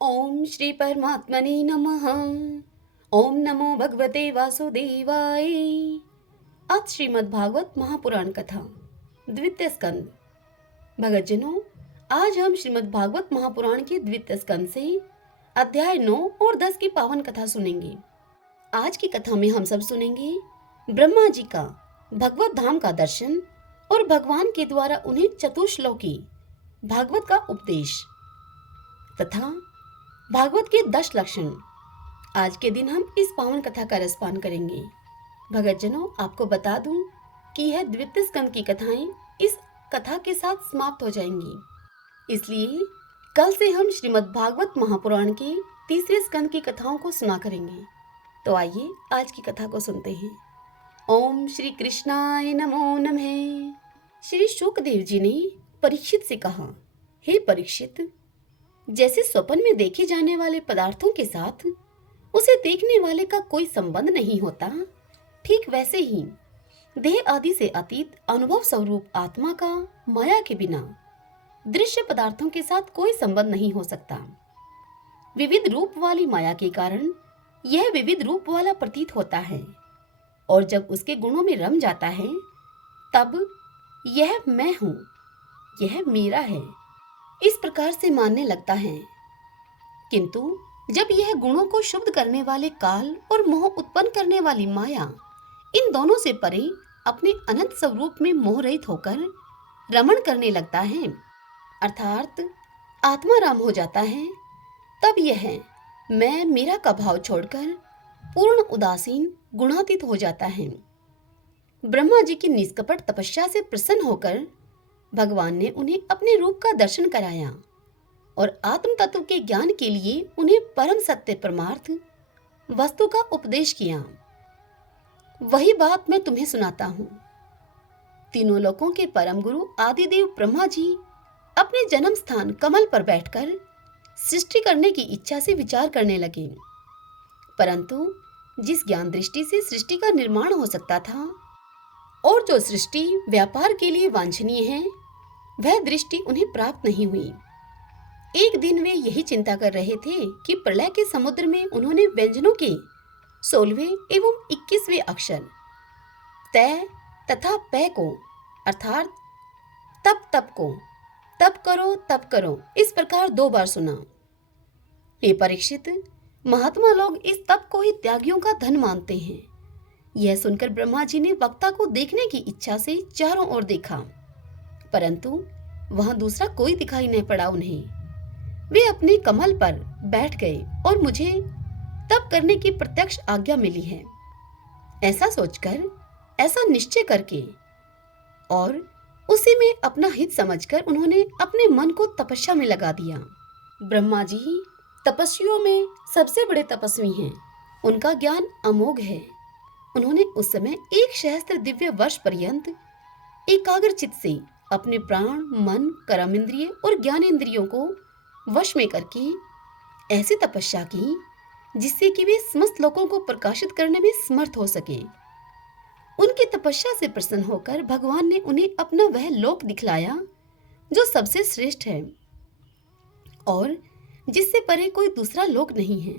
ओम श्री परमात्मने नमः। ओम नमो भगवते वासुदेवाय। आज श्रीमद् भागवत महापुराण कथा द्वितीय स्कंद। भगतजनों, आज हम श्रीमद् भागवत महापुराण के द्वितीय स्कंद से अध्याय 9 और 10 की पावन कथा सुनेंगे। आज की कथा में हम सब सुनेंगे ब्रह्मा जी का भगवत धाम का दर्शन और भगवान के द्वारा उन्हें चतुश्लोकी भागवत का उपदेश तथा भागवत के 10 लक्षण। आज के दिन हम इस पावन कथा का रसपान करेंगे। भगतजनों, आपको बता दूं कि यह द्वितीय स्कंद की कथाएं इस कथा के साथ समाप्त हो जाएंगी, इसलिए कल से हम श्रीमद् भागवत महापुराण के तीसरे स्कंद की कथाओं को सुना करेंगे। तो आइए आज की कथा को सुनते हैं। ओम श्री कृष्णाय नमो नमः। श्री शुकदेव जी ने परीक्षित से कहा, हे परीक्षित, जैसे स्वप्न में देखे जाने वाले पदार्थों के साथ उसे देखने वाले का कोई संबंध नहीं होता, ठीक वैसे ही देह आदि से अतीत अनुभव स्वरूप आत्मा का माया के बिना दृश्य पदार्थों के साथ कोई संबंध नहीं हो सकता। विविध रूप वाली माया के कारण यह विविध रूप वाला प्रतीत होता है, और जब उसके गुणों में रम जाता है तब यह मैं हूं, यह मेरा है, इस प्रकार से मानने लगता है। किंतु जब यह गुणों को शुद्ध करने वाले काल और मोह उत्पन्न करने वाली माया इन दोनों से परे अपने अनंत स्वरूप में मोह रहित होकर रमण करने लगता है, अर्थात आत्मा राम हो जाता है, तब यह मैं मेरा का भाव छोड़कर पूर्ण उदासीन गुणातीत हो जाता है। ब्रह्मा जी की निष्कपट तपस्या से प्रसन्न होकर भगवान ने उन्हें अपने रूप का दर्शन कराया और आत्म तत्व के ज्ञान के लिए उन्हें परम सत्य परमार्थ वस्तु का उपदेश किया। वही बात मैं तुम्हें सुनाता हूँ। तीनों लोकों के परम गुरु आदिदेव ब्रह्मा जी अपने जन्म स्थान कमल पर बैठकर सृष्टि करने की इच्छा से विचार करने लगे, परंतु जिस ज्ञान दृष्टि से सृष्टि का निर्माण हो सकता था और जो सृष्टि व्यापार के लिए वांछनीय है, वह दृष्टि उन्हें प्राप्त नहीं हुई। एक दिन वे यही चिंता कर रहे थे कि प्रलय के समुद्र में उन्होंने व्यंजनों के 16वें एवं 21वें अक्षर तय तथा पै को, अर्थात तप को तप करो इस प्रकार 2 बार सुना। हे परीक्षित, महात्मा लोग इस तप को ही त्यागियों का धन मानते हैं। यह सुनकर ब्रह्मा जी ने वक्ता को देखने की इच्छा से चारों ओर देखा, परंतु वहां दूसरा कोई दिखाई नहीं पड़ा उन्हें। वे अपने कमल पर बैठ गए और मुझे तप करने की प्रत्यक्ष आज्ञा मिली है, ऐसा सोचकर, ऐसा निश्चय करके और उसी में अपना हित समझकर उन्होंने अपने मन को तपस्या में लगा दिया। ब्रह्मा जी तपस्वियों में सबसे बड़े तपस्वी हैं, उनका ज्ञान अमोघ है। उन्होंने उस समय 1 सहस्त्र दिव्य वर्ष पर्यंत एकाग्र चित्त से अपने प्राण, मन, कर्मेंद्रिय और ज्ञानेंद्रियों को वश में करके ऐसी तपस्या की जिससे कि वे समस्त लोगों को प्रकाशित करने में समर्थ हो सके। उनकी तपस्या से प्रसन्न होकर भगवान ने उन्हें अपना वह लोक दिखलाया जो सबसे श्रेष्ठ है और जिससे परे कोई दूसरा लोक नहीं है।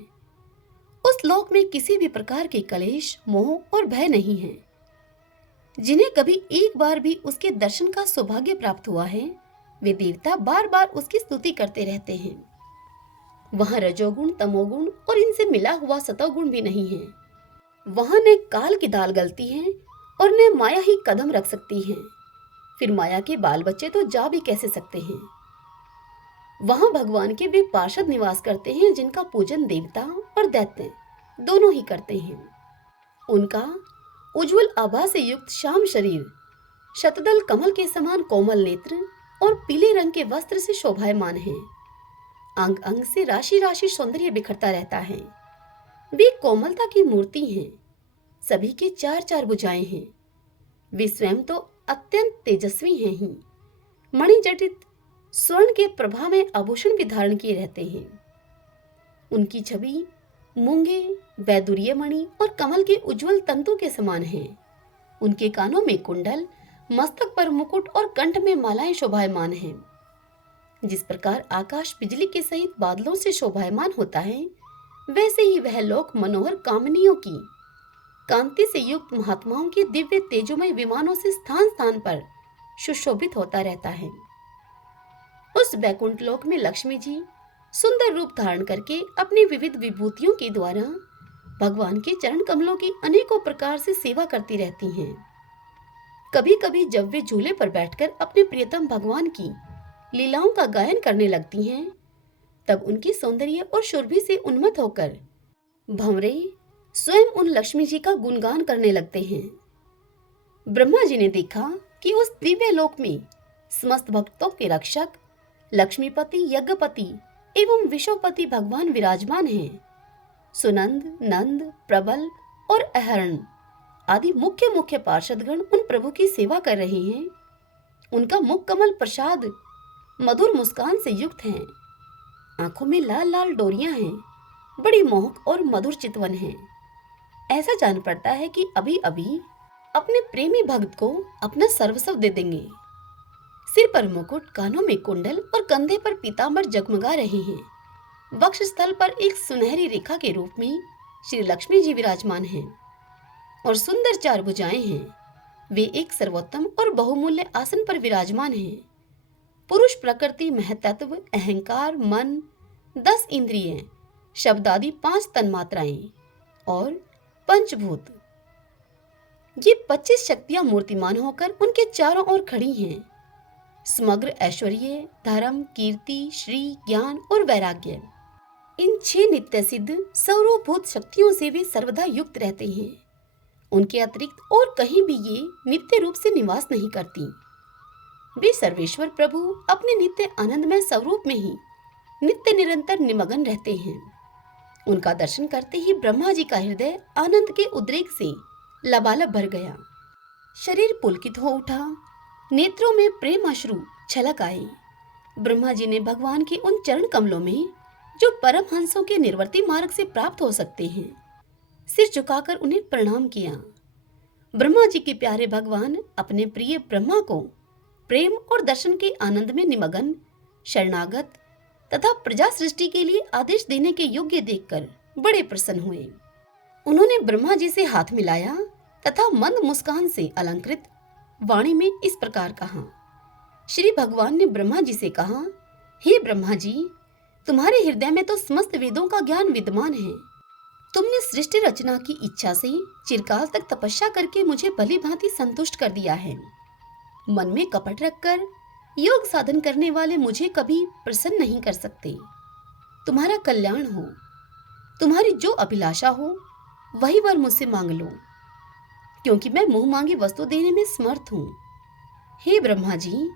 उस लोक में किसी भी प्रकार के कलेश, मोह और भय नहीं है। जिन्हें कभी एक बार भी उसके दर्शन का सौभाग्य प्राप्त हुआ है, वे देवता बार बार उसकी स्तुति करते रहते हैं। वहां रजोगुण, तमोगुण और इनसे मिला हुआ सतोगुण भी नहीं है। वहां न काल की दाल गलती है और न माया ही कदम रख सकती है। फिर माया के बाल बच्चे तो जा भी कैसे सकते हैं। वहां भगवान के वे पार्षद निवास करते हैं जिनका पूजन देवता और दैत्य दोनों ही करते हैं। उनका उज्जवल आभा से युक्त श्याम शरीर, शतदल कमल के समान कोमल नेत्र और पीले रंग के वस्त्र से शोभायमान है। अंग अंग से राशि राशि सौंदर्य बिखरता रहता है। वे कोमलता की मूर्ति हैं। सभी के 4-4 भुजाएं हैं। वे स्वयं तो अत्यंत तेजस्वी हैं ही, मणिजटित स्वर्ण के प्रभा में आभूषण भी धारण किए रहते हैं। उनकी छवि मूंगे, वैदुर्य मणि और कमल के उज्जवल तंतु के समान है। उनके कानों में कुंडल, मस्तक पर मुकुट और कंठ में मालाएं शोभायमान हैं। जिस प्रकार आकाश बिजली के सहित बादलों से शोभायमान होता है, वैसे ही वह लोक मनोहर कामनियों की कांति से युक्त महात्माओं के दिव्य तेजोमय विमानों से स्थान स्थान पर सुशोभित होता रहता है। उस बैकुंठ लोक में लक्ष्मी जी सुंदर रूप धारण करके अपनी विविध विभूतियों के द्वारा भगवान के चरण कमलों की अनेकों प्रकार से सेवा करती रहती हैं। कभी कभी जब वे झूले पर बैठकर अपने प्रियतम भगवान की लीलाओं का गायन करने लगती हैं, तब उनकी सौंदर्य और शोरभी से उन्मत्त होकर भंवरे स्वयं उन लक्ष्मी जी का गुणगान करने लगते हैं। ब्रह्मा जी ने देखा कि उस दिव्य लोक में समस्त भक्तों के रक्षक लक्ष्मीपति, यज्ञपति एवं विश्वपति भगवान विराजमान हैं। सुनंद, नंद, प्रबल और अहरण आदि मुख्य मुख्य पार्षदगण उन प्रभु की सेवा कर रहे हैं। उनका मुख कमल प्रसाद मधुर मुस्कान से युक्त है। आंखों में लाल लाल डोरियां हैं, बड़ी मोहक और मधुर चितवन है। ऐसा जान पड़ता है कि अभी अभी अपने प्रेमी भक्त को अपना सर्वस्व दे देंगे। सिर पर मुकुट, कानों में कुंडल और कंधे पर पीतांबर जगमगा रहे हैं। वक्षस्थल पर एक सुनहरी रेखा के रूप में श्री लक्ष्मी जी विराजमान हैं और सुंदर चार भुजाएं हैं। वे एक सर्वोत्तम और बहुमूल्य आसन पर विराजमान हैं। पुरुष प्रकृति, महतत्व, अहंकार, मन, 10 इंद्रिय, शब्द आदि 5 तन्मात्राएं और पंचभूत, ये 25 शक्तियां मूर्तिमान होकर उनके चारों ओर खड़ी हैं। समग्र ऐश्वर्य, धर्म, कीर्ति, श्री, ज्ञान और वैराग्य, इन 6 नित्य सिद्ध सर्वभूत शक्तियों से वे सर्वदा युक्त रहते हैं। उनके अतिरिक्त और कहीं भी ये नित्य रूप से निवास नहीं करती। वे सर्वेश्वर प्रभु अपने नित्य आनंदमय स्वरूप में ही नित्य निरंतर निमग्न रहते हैं। उनका दर्शन करते ही ब्रह्मा जी का हृदय आनंद के उद्रेक से लबालब भर गया। शरीर पुलकित हो उठा, नेत्रों में प्रेम अश्रु छलक आए। ब्रह्मा जी ने भगवान के उन चरण कमलों में, जो परम हंसों के निर्वर्ती मार्ग से प्राप्त हो सकते हैं, सिर झुकाकर उन्हें प्रणाम किया। ब्रह्मा जी के प्यारे भगवान अपने प्रिय ब्रह्मा को प्रेम और दर्शन के आनंद में निमग्न, शरणागत तथा प्रजा सृष्टि के लिए आदेश देने के योग्य देखकर बड़े प्रसन्न हुए। उन्होंने ब्रह्मा जी से हाथ मिलाया तथा मंद मुस्कान से अलंकृत वाणी में इस प्रकार कहा। श्री भगवान ने ब्रह्मा जी से कहा, हे ब्रह्मा जी, तुम्हारे हृदय में तो समस्त वेदों का ज्ञान विद्यमान है। तुमने सृष्टि रचना की इच्छा से चिरकाल तक तपस्या करके मुझे भली भांति संतुष्ट कर दिया है। मन में कपट रखकर योग साधन करने वाले मुझे कभी प्रसन्न नहीं कर सकते। तुम्हारा कल्याण हो, तुम्हारी जो अभिलाषा हो वही वर मुझसे मांग लो, क्योंकि मैं मुंह मांगी वस्तु देने में समर्थ हूँ। हे ब्रह्मा जी,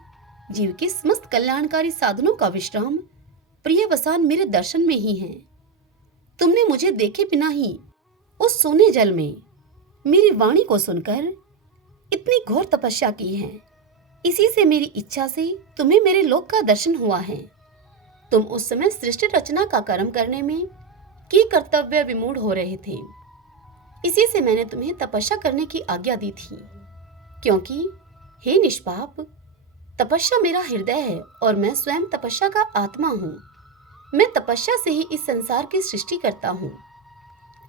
जीव के समस्त कल्याणकारी साधनों का विश्राम प्रिय वसान मेरे दर्शन में ही है। तुमने मुझे देखे बिना ही उस सोने जल में मेरी वाणी को सुनकर इतनी घोर तपस्या की है। इसी से मेरी इच्छा से तुम्हें मेरे लोक का दर्शन हुआ है। तुम उस समय सृष्टि रचना का कर्म करने में की कर्तव्य विमूढ़ हो रहे थे। इसी से मैंने तुम्हें तपस्या करने की आज्ञा दी थी, क्योंकि हे निष्पाप, तपस्या मेरा हृदय है और मैं स्वयं तपस्या का आत्मा हूँ। मैं तपस्या से ही इस संसार की सृष्टि करता हूँ,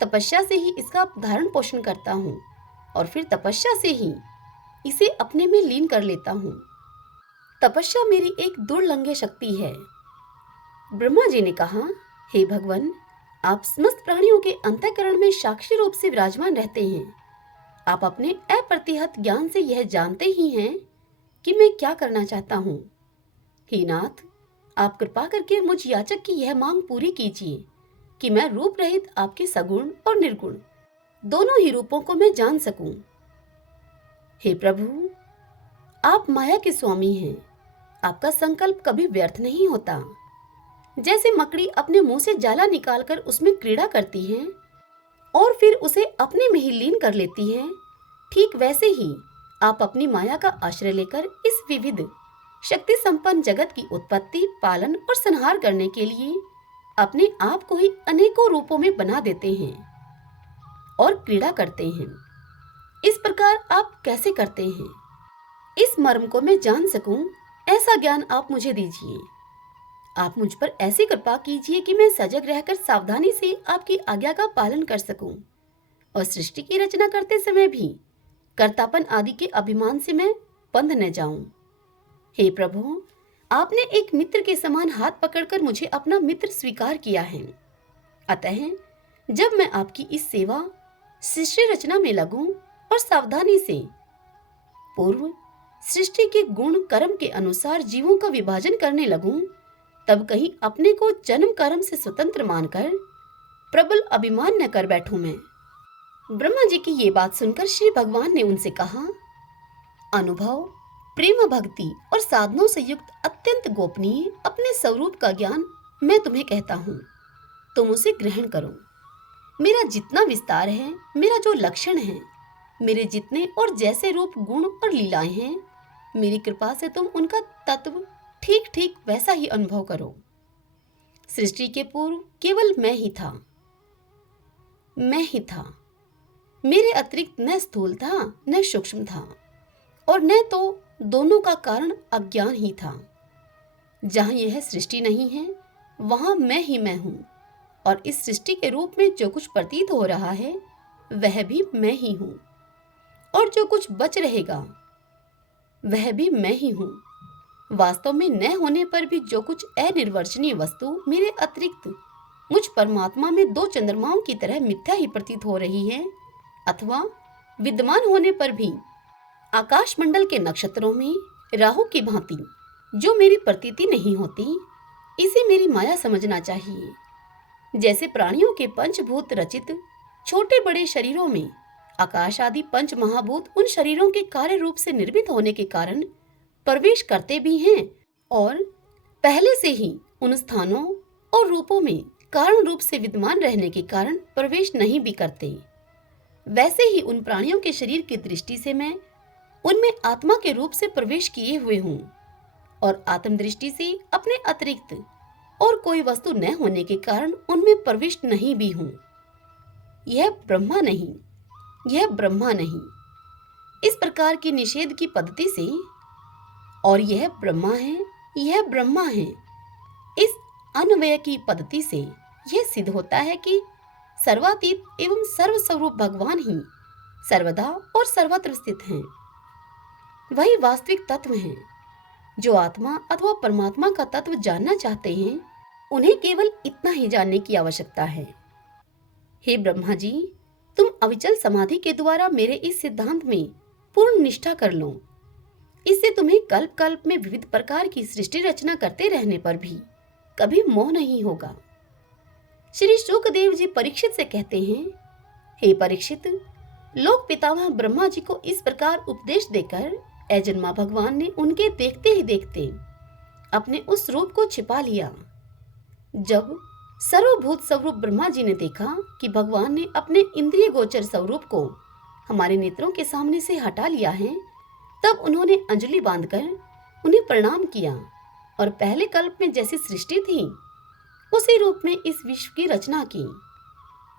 तपस्या से ही इसका धारण पोषण करता हूँ और फिर तपस्या से ही इसे अपने में लीन कर लेता हूँ। तपस्या मेरी एक दुर्लंघ्य शक्ति है। ब्रह्मा जी ने कहा, हे भगवान, आप समस्त प्राणियों के अंतःकरण में साक्षी रूप से विराजमान रहते हैं। आप अपने अप्रतिहत ज्ञान से यह जानते ही हैं कि मैं क्या करना चाहता हूँ। हे नाथ, आप कृपा करके मुझ याचक की यह मांग पूरी कीजिए कि मैं रूप रहित आपके सगुण और निर्गुण दोनों ही रूपों को मैं जान सकूं। हे प्रभु, आप माया के स्वामी हैं। आपका संकल्प कभी व्यर्थ नहीं होता। जैसे मकड़ी अपने मुंह से जाला निकालकर उसमें क्रीड़ा करती है और फिर उसे अपने में ही लीन कर लेती है, ठीक वैसे ही आप अपनी माया का आश्रय लेकर इस विविध शक्ति संपन्न जगत की उत्पत्ति, पालन और संहार करने के लिए अपने आप को ही अनेकों रूपों में बना देते हैं और क्रीड़ा करते हैं। इस प्रकार आप कैसे करते हैं? इस मर्म को मैं जान सकूं, ऐसा ज्ञान आप मुझे दीजिए। आप मुझ पर ऐसी कृपा कीजिए कि मैं सजग रहकर सावधानी से आपकी आज्ञा का पालन कर सकूं और सृष्टि की रचना करते समय भी कर्तापन आदि के अभिमान से मैं बंध न जाऊं। हे प्रभु, आपने एक मित्र के समान हाथ पकड़कर मुझे अपना मित्र स्वीकार किया है। अतः जब मैं आपकी इस सेवा सृष्टि रचना में लगूं और सावधानी से पूर्व सृष्टि के गुण कर्म के अनुसार जीवों का विभाजन करने लगूं, तब कहीं अपने को जन्म कर्म से स्वतंत्र मानकर प्रबल अभिमान न कर बैठूं मैं। ब्रह्मा जी की ये बात सुनकर श्री भगवान ने उनसे कहा, अनुभव, प्रेम, भक्ति और साधनों से युक्त अत्यंत गोपनीय अपने स्वरूप का ज्ञान मैं तुम्हें कहता हूँ, तुम उसे ग्रहण करो। मेरा जितना विस्तार है, मेरा जो लक्षण है, मेरे जितने और जैसे रूप, गुण और लीलाएं हैं, मेरी कृपा से तुम उनका तत्व ठीक ठीक वैसा ही अनुभव करो। सृष्टि के पूर्व केवल मैं ही था, मैं ही था। मेरे अतिरिक्त न स्थूल था न सूक्ष्म था, और न तो दोनों का कारण अज्ञान ही था। जहां यह सृष्टि नहीं है, वहां मैं ही मैं हूं, और इस सृष्टि के रूप में जो कुछ प्रतीत हो रहा है वह भी मैं ही हूं, और जो कुछ बच रहेगा वह भी मैं ही हूं। वास्तव में न होने पर भी जो कुछ अनिर्वचनीय वस्तु मेरे अतिरिक्त मुझ परमात्मा में दो चंद्रमाओं की तरह मिथ्या ही प्रतीत हो रही है, अथवा विद्यमान होने पर भी आकाश मंडल के नक्षत्रों में राहु की भांति जो मेरी प्रतीति नहीं होती, इसे मेरी माया समझना चाहिए। जैसे प्राणियों के पंचभूत रचित छोटे बड़े शरीरों में आकाश आदि पंच महाभूत उन शरीरों के कार्य रूप से निर्मित होने के कारण प्रवेश करते भी हैं, और पहले से ही उन स्थानों और रूपों में कारण रूप से विद्यमान रहने के कारण प्रवेश नहीं भी करते, वैसे ही उन प्राणियों के शरीर की दृष्टि से मैं उनमें आत्मा के रूप से प्रवेश किए हुए हूँ, और आत्म दृष्टि से अपने अतिरिक्त और कोई वस्तु न होने के कारण उनमें प्रविष्ट नहीं भी हूँ। यह ब्रह्मा नहीं, यह ब्रह्मा नहीं, इस प्रकार की निषेध की पद्धति से, और यह ब्रह्मा है, यह ब्रह्मा है, इस अन्वय की पद्धति से यह सिद्ध होता है कि सर्वातीत एवं सर्वस्वरूप भगवान ही सर्वदा और सर्वत्र स्थित हैं। वही वास्तविक तत्व हैं। जो आत्मा अथवा परमात्मा का तत्व जानना चाहते हैं, उन्हें केवल इतना ही जानने की आवश्यकता है। हे ब्रह्मा जी, तुम अविचल समाधि के द्वारा मेरे इस सिद्धांत में पूर्ण निष्ठा कर लो। इससे तुम्हें कल्प कल्प में विविध प्रकार की सृष्टि रचना करते रहने पर भी कभी मोह नहीं होगा। श्री शुकदेव जी परीक्षित से कहते हैं, हे परीक्षित, लोक पितामह ब्रह्मा जी को इस प्रकार उपदेश देकर अजन्मा भगवान ने उनके देखते ही देखते अपने उस रूप को छिपा लिया। जब सर्वभूत स्वरूप ब्रह्मा जी ने देखा कि भगवान ने अपने इंद्रिय गोचर स्वरूप को हमारे नेत्रों के सामने से हटा लिया है, तब उन्होंने अंजलि बांधकर उन्हें प्रणाम किया और पहले कल्प में जैसी सृष्टि थी उसी रूप में इस विश्व की रचना की।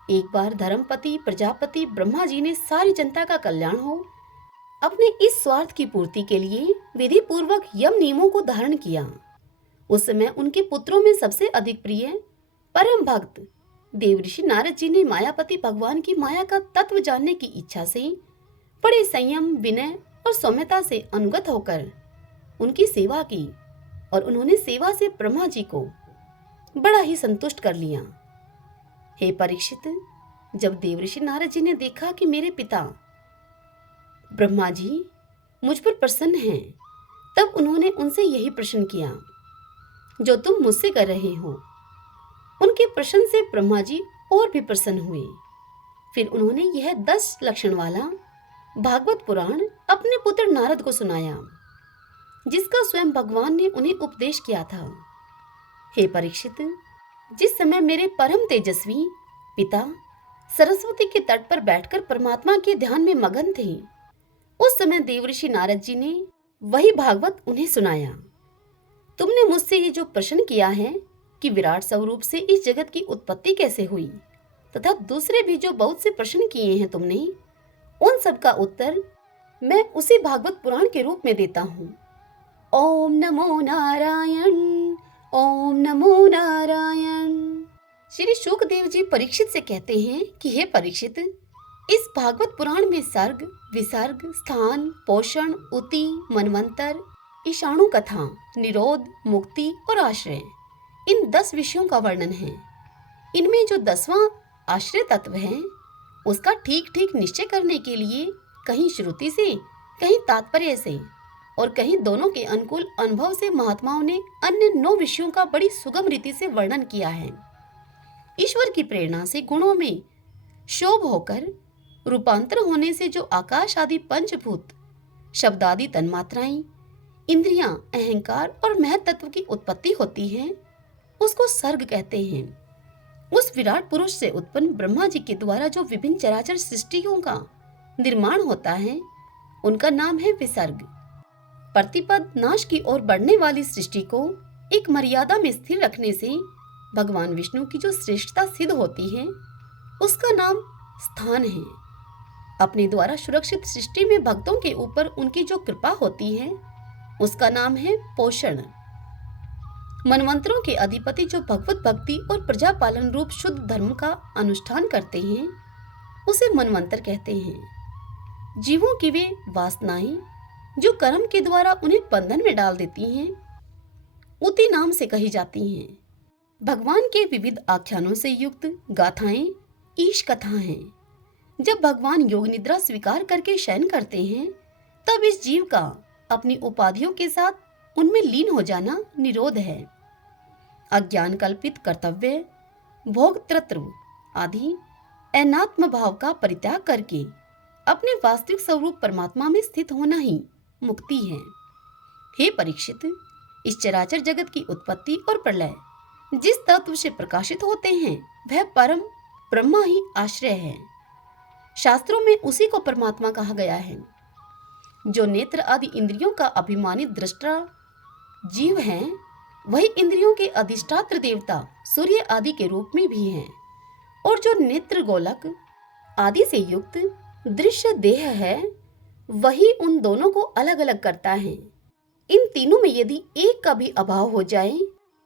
एक बार धर्मपति प्रजापति ब्रह्मा जी ने सारी जनता का कल्याण हो, अपने इस स्वार्थ की पूर्ति के लिए विधि पूर्वक यम नियमों को धारण किया। उस समय उनके पुत्रों में सबसे अधिक प्रिय परम भक्त देवऋषि नारद जी ने मायापति भगवान की माया का तत्व जानने की इच्छा से बड़े संयम, विनय और सौम्यता से अनुगत होकर उनकी सेवा की, और उन्होंने सेवा से ब्रह्मा जी को बड़ा ही संतुष्ट कर लिया। हे परीक्षित, जब देवऋषि नारद जी ने देखा कि मेरे पिता ब्रह्मा जी मुझ पर प्रसन्न हैं, तब उन्होंने उनसे यही प्रश्न किया जो तुम मुझसे कर रहे हो। उनके प्रश्न से ब्रह्मा जी और भी प्रसन्न हुए। फिर उन्होंने यह 10 लक्षण वाला भागवत पुराण अपने पुत्र नारद को सुनाया, जिसका स्वयं भगवान ने उन्हें उपदेश किया था। हे परीक्षित, जिस समय मेरे परम तेजस्वी पिता सरस्वती के तट पर बैठकर परमात्मा के ध्यान में मगन थे, उस समय देवऋषि नारद जी ने वही भागवत उन्हें सुनाया। तुमने मुझसे ये जो प्रश्न किया है कि विराट स्वरूप से इस जगत की उत्पत्ति कैसे हुई, तथा दूसरे भी जो बहुत से प्रश्न किए हैं तुमने, उन सब का उत्तर मैं उसी भागवत पुराण के रूप में देता हूँ। ओम नमो नारायण, ओम नमो नारायण। श्री शुकदेव जी परीक्षित से कहते हैं कि हे परीक्षित, इस भागवत पुराण में सर्ग, विसर्ग, स्थान, पोषण, उति, मनवंतर, ईशाणु कथा, निरोध, मुक्ति और आश्रय, इन 10 विषयों का वर्णन है। इनमें जो 10वां आश्रय तत्व है, उसका ठीक ठीक निश्चय करने के लिए कहीं श्रुति से, कहीं तात्पर्य से और कहीं दोनों के अनुकूल अनुभव से महात्माओं ने अन्य 9 विषयों का बड़ी सुगम रीति से वर्णन किया है। ईश्वर की प्रेरणा से गुणों में शोभ होकर रूपांतर होने से जो आकाश आदि पंचभूत, शब्द आदि तन्मात्राएं, इंद्रियां, अहंकार और महत तत्व की उत्पत्ति होती है, उसको सर्ग कहते हैं। उस विराट पुरुष से उत्पन्न ब्रह्मा जी के द्वारा जो विभिन्न चराचर सृष्टियों का निर्माण होता है, उनका नाम है विसर्ग। प्रतिपद नाश की ओर बढ़ने वाली सृष्टि को एक मर्यादा में स्थिर रखने से भगवान विष्णु की जो श्रेष्ठता सिद्ध होती है, उसका नाम स्थान है। अपने द्वारा सुरक्षित सृष्टि में भक्तों के ऊपर उनकी जो कृपा होती है, उसका नाम है पोषण। मनवंतरों के अधिपति जो भगवत भक्ति और प्रजा पालन रूप शुद्ध धर्म का अनुष्ठान करते हैं, उसे मनवंतर कहते हैं। जीवों की वे वासनाएं जो कर्म के द्वारा उन्हें बंधन में डाल देती हैं, उति नाम से कही जाती हैं। भगवान के विविध आख्यानों से युक्त गाथाएं ईश कथा हैं। जब भगवान योग निद्रा स्वीकार करके शयन करते हैं, तब इस जीव का अपनी उपाधियों के साथ उनमें लीन हो जाना निरोध है। अज्ञान कल्पित कर्तव्य, भोगतृत्व आदि अनात्म भाव का परित्याग करके अपने वास्तविक स्वरूप परमात्मा में स्थित होना ही मुक्ति है। हे परीक्षित, इस चराचर जगत की उत्पत्ति और प्रलय जिस तत्व से प्रकाशित होते हैं, वह परम ब्रह्मा ही आश्रय है। शास्त्रों में उसी को परमात्मा कहा गया है। जो नेत्र आदि इंद्रियों का अभिमानित दृष्टा जीव है, वही इंद्रियों के अधिष्ठात्र देवता सूर्य आदि के रूप में भी है। और जो नेत्र गोलक आदि से युक्त दृश्य देह है, वही उन दोनों को अलग अलग करता है। इन तीनों में यदि एक का भी अभाव हो जाए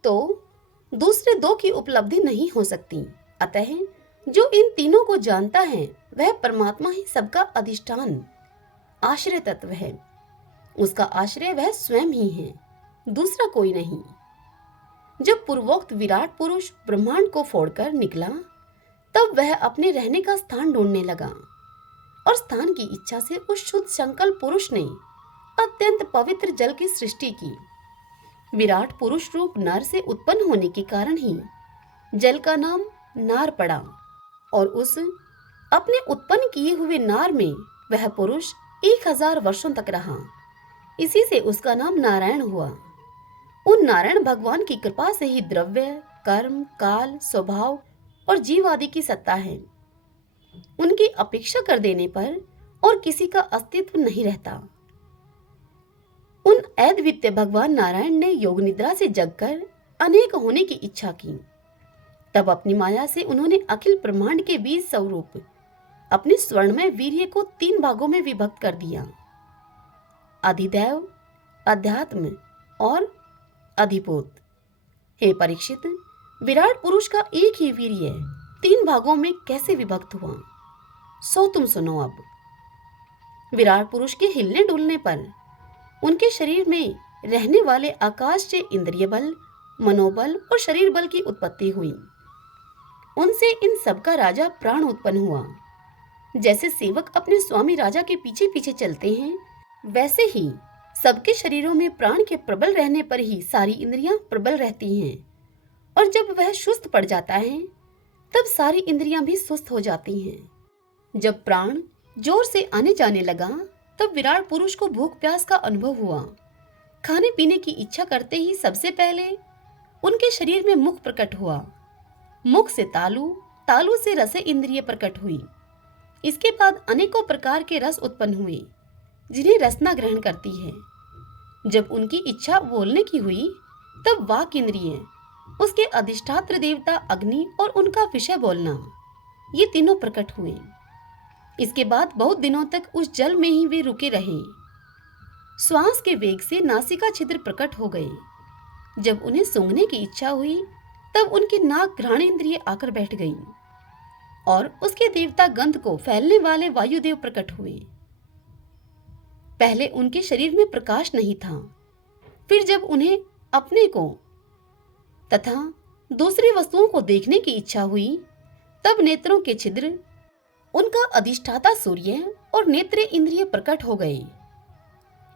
तो दूसरे 2 की उपलब्धि नहीं हो सकती। अतः जो इन तीनों को जानता है, वह परमात्मा ही सबका अधिष्ठान आश्रय तत्व है। उसका आश्रय वह स्वयं ही है, दूसरा कोई नहीं। जब पूर्वोक्त विराट पुरुष ब्रह्मांड को फोड़कर निकला, तब वह अपने रहने का स्थान ढूंढने लगा और स्थान की इच्छा से उस शुद्ध संकल्प पुरुष ने अत्यंत पवित्र जल की सृष्टि की। विराट पुरुष रूप नर से उत्पन्न होने के कारण ही जल का नाम नार पड़ा और उस अपने उत्पन्न किए हुए नार में वह पुरुष 1000 वर्षों तक रहा। इसी से उसका नाम नारायण हुआ। उन नारायण भगवान की कृपा से ही द्रव्य, कर्म, काल, स्वभाव और जीव आदि की सत्ता है। उनकी अपेक्षा कर देने पर और किसी का अस्तित्व नहीं रहता। उन अद्वितीय भगवान नारायण ने योग निद्रा से जगकर अनेक होने की इच्छा की। तब अपनी माया से उन्होंने अखिल ब्रह्मांड के बीज स्वरूप अपने स्वर्णमय वीर्य को 3 भागों में विभक्त कर दिया। अधिदैव, अध्यात्म और अधिभूत। हे परीक्षित, विराट पुरुष का एक ही वीर्य 3 भागों में कैसे विभक्त हुआ, सो तुम सुनो अब। विराट पुरुष के हिलने डुलने पर उनके शरीर में रहने वाले आकाश से इंद्रिय बल, मनोबल और शरीर बल की उत्पत्ति हुई। उनसे इन सब का राजा प्राण उत्पन्न हुआ। जैसे सेवक अपने स्वामी राजा के पीछे पीछे चलते हैं, वैसे ही सबके शरीरों में प्राण के प्रबल रहने पर ही सारी इंद्रियां प्रबल रहती हैं। और जब वह सुस्त पड़ जाता है, तब सारी इंद्रियां भी सुस्त हो जाती हैं। जब प्राण जोर से आने जाने लगा, तब विराट पुरुष को भूख प्यास का अनुभव हुआ। खाने पीने की इच्छा करते ही सबसे पहले उनके शरीर में मुख प्रकट हुआ। मुख से तालु, तालु से रसे इंद्रिय प्रकट हुई। इसके बाद अनेकों प्रकार के रस उत्पन्न हुए, जिन्हें रसना ग्रहण करती है। जब उनकी इच्छा बोलने की हुई, तब वाक इंद्रिय, उसके अधिष्ठात्र देवता अग्नि और उनका विषय बोलना, ये तीनों प्रकट हुए। इसके बाद बहुत दिनों तक उस जल में ही वे रुके रहे। श्वास के वेग से नासिका छिद्र प्रकट हो गए। जब उन्हें सूंघने की इच्छा हुई तब उनकी नाक घ्राणेंद्रिय आकर बैठ गई और उसके देवता गंध को फैलने वाले वायुदेव प्रकट हुए। पहले उनके शरीर में प्रकाश नहीं था, फिर जब उन्हें अपने को तथा दूसरी वस्तुओं को देखने की इच्छा हुई तब नेत्रों के छिद्र, उनका अधिष्ठाता सूर्य और नेत्र इंद्रिय प्रकट हो गए।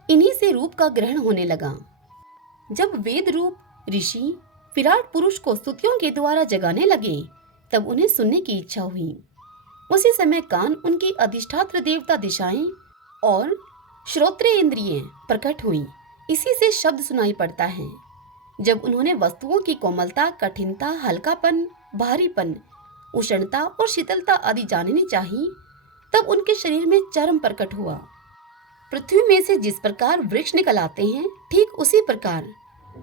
इन्हीं से रूप का ग्रहण होने लगा। जब वेद रूप ऋषि विराट पुरुष को स्तुतियों के द्वारा जगाने लगे तब उन्हें सुनने की इच्छा हुई। उसी समय कान उनकी अधिष्ठात्र देवता दिशाएं और श्रोत्रिय इंद्रियें प्रकट हुई। इसी से शब्द सुनाई पड़ता है। जब उन्होंने वस्तुओं की कोमलता, कठिनता, हल्कापन, भारीपन, उष्णता और शीतलता आदि जाननी चाहिए तब उनके शरीर में चर्म प्रकट हुआ। पृथ्वी में से जिस प्रकार वृक्ष निकल आते हैं ठीक उसी प्रकार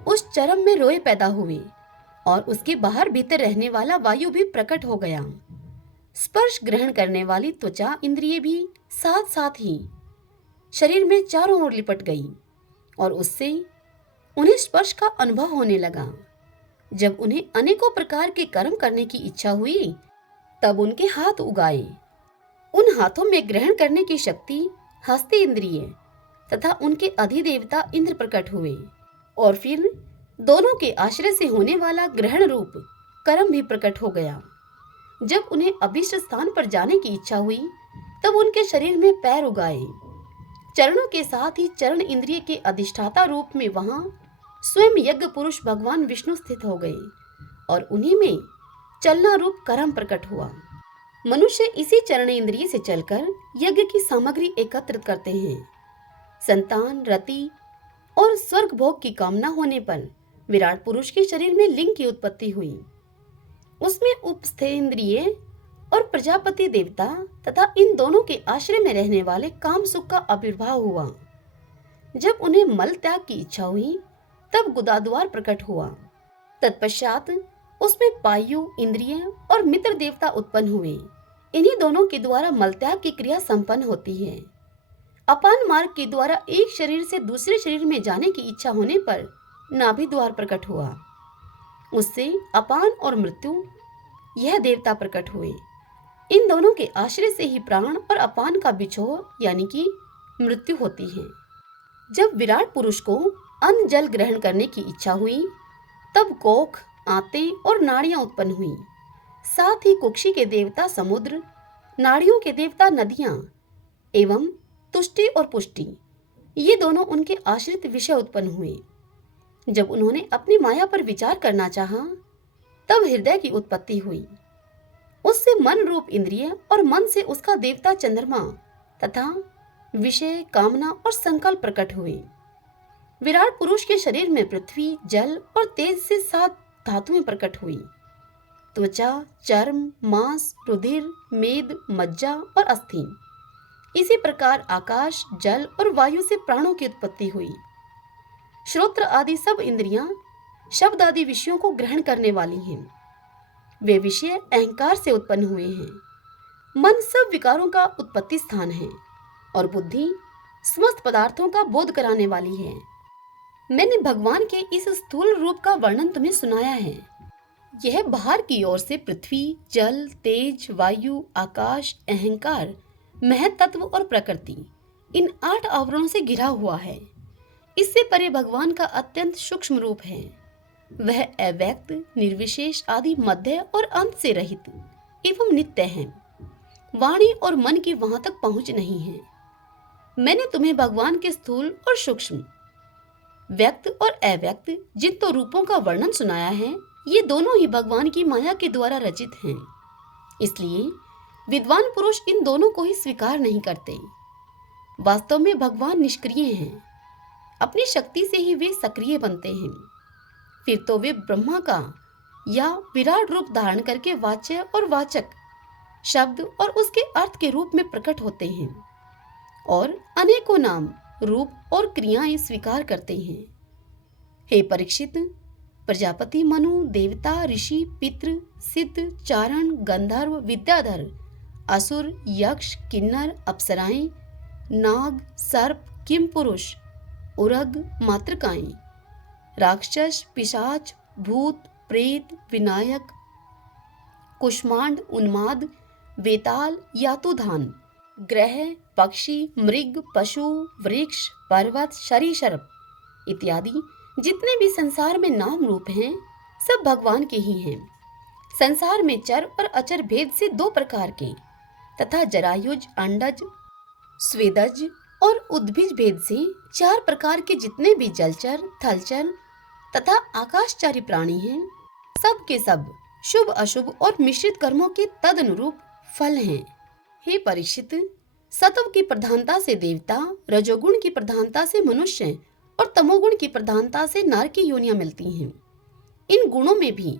उस चर्म में रोए पैदा हुए और उसके बाहर भीतर रहने वाला वायु भी प्रकट हो गया। स्पर्श ग्रहण करने वाली त्वचा इंद्रिय भी साथ साथ ही शरीर में चारों ओर लिपट गई और उससे उन्हें स्पर्श का अनुभव होने लगा। जब उन्हें अनेकों प्रकार के कर्म करने की इच्छा हुई तब उनके हाथ उगाए। उन हाथों में ग्रहण करने की शक्ति हस्ती इंद्रिय तथा उनके अधिदेवता इंद्र प्रकट हुए और फिर दोनों के आश्रय से होने वाला ग्रहण रूप कर्म भी प्रकट हो गया। जब उन्हें अभीष्ट स्थान पर जाने की इच्छा हुई तब उनके शरीर में पैर उगाए। चरणों के साथ ही चरण इंद्रिय के अधिष्ठाता रूप में वहां स्वयं यज्ञ पुरुष भगवान विष्णु स्थित हो गए और उन्हीं में चलना रूप कर्म प्रकट हुआ। मनुष्य इसी चरण इंद्रिय से चलकर यज्ञ की सामग्री एकत्रित करते हैं। संतान, रति और स्वर्ग भोग की कामना होने पर विराट पुरुष के शरीर में लिंग की उत्पत्ति हुई। उसमें उपस्थेंद्रिय और प्रजापति देवता तथा इन दोनों के आश्रय में रहने वाले काम सुख का आविर्भाव हुआ। जब उन्हें मल त्याग की इच्छा हुई तब गुदाद्वार प्रकट हुआ। तत्पश्चात उसमें पायु, इंद्रिय और मित्र देवता उत्पन्न हुए। इन्हीं दोनों के द्वारा मल त्याग की क्रिया संपन्न होती है। अपान मार्ग के द्वारा एक शरीर से दूसरे शरीर में जाने की इच्छा होने पर नाभि द्वार प्रकट हुआ। उससे अपान और मृत्यु यह देवता प्रकट हुए। इन दोनों के आश्रय से ही प्राण और अपान का बिछोह यानी कि मृत्यु होती है। जब विराट पुरुष को अन्न जल ग्रहण करने की इच्छा हुई तब कोख, आंतें और नाड़ियां उत्पन्न हुई। साथ ही कुक्षी के देवता समुद्र, नाड़ियों के देवता नदियां एवं तुष्टि और पुष्टि ये दोनों उनके आश्रित विषय उत्पन्न हुए। जब उन्होंने अपनी माया पर विचार करना चाहा तब हृदय की उत्पत्ति हुई। उससे मन रूप इंद्रिय और मन से उसका देवता चंद्रमा तथा विषय, कामना और संकल्प प्रकट हुए। विराट पुरुष के शरीर में पृथ्वी, जल और तेज से 7 धातुएं प्रकट हुई। त्वचा, चर्म, मांस, रुधिर, मेद, मज्जा और अस्थि। इसी प्रकार आकाश, जल और वायु से प्राणों की उत्पत्ति हुई। श्रोत्र आदि सब इंद्रियां शब्द आदि विषयों को ग्रहण करने वाली हैं। वे विषय अहंकार से उत्पन्न हुए हैं। मन सब विकारों का उत्पत्ति स्थान है और बुद्धि समस्त पदार्थों का बोध कराने वाली है। मैंने भगवान के इस स्थूल रूप का वर्णन तुम्हें सुनाया है। यह बाहर की ओर से पृथ्वी, जल, तेज, वायु, आकाश, अहंकार, महत तत्व और प्रकृति इन 8 आवरणों से घिरा हुआ है। इससे परे भगवान का अत्यंत सूक्ष्म रूप है। वह अव्यक्त, निर्विशेष आदि मध्य और अंत से रहित एवं नित्य है। वाणी और मन की वहां तक पहुंच नहीं है। मैंने तुम्हें भगवान के स्थूल और सूक्ष्म, व्यक्त और अव्यक्त जिन तो रूपों का वर्णन सुनाया है, ये दोनों ही भगवान की माया के द्वारा रचित हैं। इसलिए विद्वान पुरुष इन दोनों को ही स्वीकार नहीं करते। वास्तव में भगवान निष्क्रिय हैं। अपनी शक्ति से ही वे सक्रिय बनते हैं। फिर तो वे ब्रह्मा का या विराट रूप धारण करके वाच्य और वाचक शब्द और उसके अर्थ के रूप में प्रकट होते हैं और अनेकों नाम, रूप और क्रियाएं स्वीकार करते हैं। हे परीक्षित, प्रजापति, मनु, देवता, ऋषि, पितृ, सिद्ध, चारण, गंधर्व, विद्याधर, असुर, यक्ष, किन्नर, अप्सराएं, नाग, सर्प, किम पुरुष, उरग, मातृकाएं, राक्षस, पिशाच, भूत, प्रेत, विनायक, कुष्मांड, उन्माद, वेताल, यातुधान, ग्रह, पक्षी, मृग, पशु, वृक्ष, पर्वत, सरीसृप इत्यादि जितने भी संसार में नाम रूप हैं, सब भगवान के ही हैं। संसार में चर और अचर भेद से 2 प्रकार के तथा जरायुज, अंडज, स्वेदज और उद्भिज भेद से 4 प्रकार के जितने भी जलचर, थलचर तथा आकाशचारी प्राणी हैं, सब के सब शुभ अशुभ और मिश्रित कर्मों के तदनुरूप फल हैं। हे परीक्षित, सत्व की प्रधानता से देवता, रजोगुण की प्रधानता से मनुष्य और तमोगुण की प्रधानता से नर की योनियां मिलती हैं। इन गुणों में भी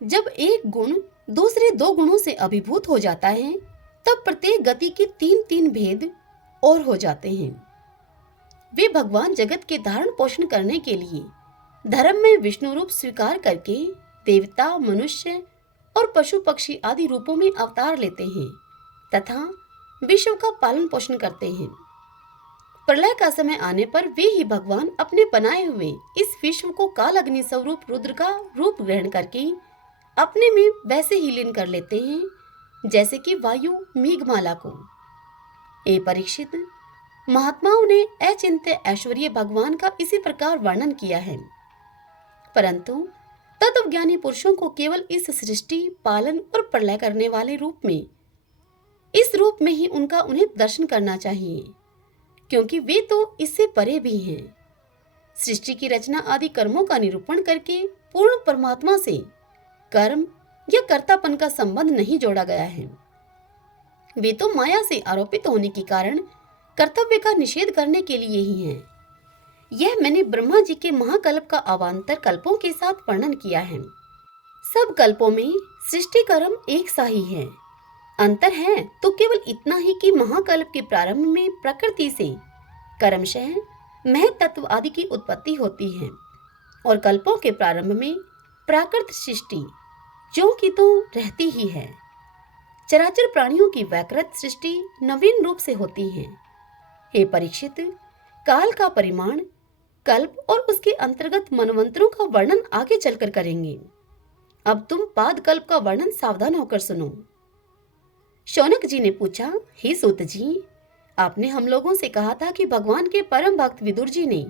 जब एक गुण दूसरे 2 गुणों से अभिभूत हो जाता है, तब प्रत्येक गति के 3-3 भेद और हो जाते हैं। वे भगवान जगत के धारण पोषण करने के लिए धर्म में विष्णु रूप स्वीकार करके देवता, मनुष्य और पशु पक्षी आदि रूपों में अवतार लेते हैं तथा विश्व का पालन पोषण करते हैं। प्रलय का समय आने पर वे ही भगवान अपने बनाए हुए इस विश्व को काल अग्नि स्वरूप रुद्र का रूप ग्रहण करके अपने में वैसे ही लीन कर लेते हैं जैसे कि वायु मेघमाला को। ए परीक्षित, महात्माओं ने अचिंत्य ऐश्वर्य भगवान का इसी प्रकार वर्णन किया है, परंतु तत्वज्ञानी पुरुषों को केवल इस सृष्टि, पालन और प्रलय करने वाले रूप में, इस रूप में ही उनका उन्हें दर्शन करना चाहिए, क्योंकि वे तो इससे परे भी हैं। सृष्टि की रचना आदि कर्मों का निरूपण करके पूर्ण परमात्मा से कर्म या कर्तापन का संबंध नहीं जोड़ा गया है। वे तो माया से आरोपित होने के कारण कर्तव्य का निषेध करने के लिए ही हैं। यह मैंने ब्रह्मा जी के महाकल्प का अवान्तर कल्पों के साथ वर्णन किया है। सब कल्पों में सृष्टि कर्म एक सा ही है। अंतर है तो केवल इतना ही कि महाकल्प के प्रारंभ में प्रकृति से कर्मशः महत तत्व आदि की उत्पत्ति होती है और कल्पों के प्रारंभ में प्राकृत सृष्टि जो कि तो रहती ही है। चराचर प्राणियों की वैकृत सृष्टि नवीन रूप से होती है। हे परीक्षित, काल का परिमाण, कल्प और उसके अंतर्गत मनवंतरों का वर्णन आगे चलकर करेंगे। अब तुम पाद कल्प का वर्णन सावधान होकर सुनो। शौनक जी ने पूछा, हे सूत जी, आपने हम लोगों से कहा था कि भगवान के परम भक्त विदुर जी ने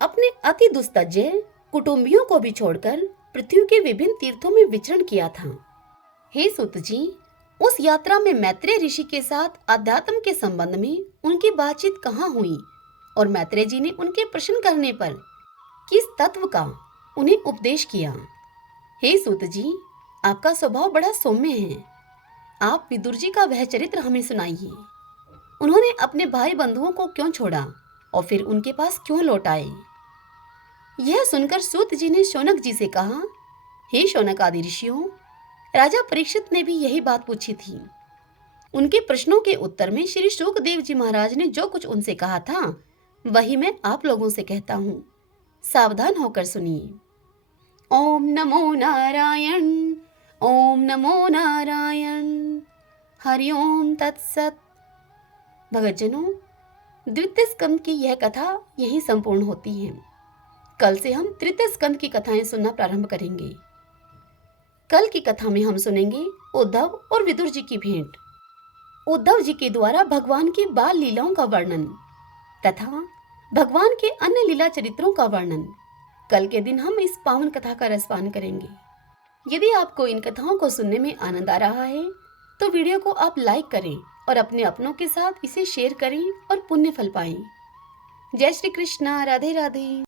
अपने अति दुस्तज्य कुटुंबियों को भी छोड़कर पृथ्वी के विभिन्न तीर्थों में विचरण किया था। हे सूत जी, उस यात्रा में मैत्रेय ऋषि के साथ अध्यात्म के संबंध में उनकी बातचीत कहाँ हुई और मैत्रेय जी ने उनके प्रश्न करने पर किस तत्व का उन्हें उपदेश किया? हे सूत जी, आपका स्वभाव बड़ा सौम्य है। आप विदुर जी का वह चरित्र हमें सुनाइए। उन्होंने अपने भाई बंधुओं को क्यों छोड़ा और फिर उनके पास क्यों लौट आए? यह सुनकर सूत जी ने शौनक जी से कहा, हे शौनक आदि ऋषियों, राजा परीक्षित ने भी यही बात पूछी थी। उनके प्रश्नों के उत्तर में श्री शुकदेव जी महाराज ने जो कुछ उनसे कहा था वही मैं आप लोगों से कहता हूँ। सावधान होकर सुनिए। ओम नमो नारायण, ओम नमो नारायण, हरिओम तत्सत। भगतजनों, द्वितीय स्कंद की यह कथा यहीं संपूर्ण होती है। कल से हम तृतीय स्कंद की कथाएं सुनना प्रारंभ करेंगे। कल की कथा में हम सुनेंगे उद्धव और विदुर जी की भेंट, उद्धव जी के द्वारा भगवान की बाल लीलाओं का वर्णन तथा भगवान के अन्य लीला चरित्रों का वर्णन। कल के दिन हम इस पावन कथा का रसपान करेंगे। यदि आपको इन कथाओं को सुनने में आनंद आ रहा है तो वीडियो को आप लाइक करें और अपने अपनों के साथ इसे शेयर करें और पुण्य फल पाएं। जय श्री कृष्णा। राधे राधे।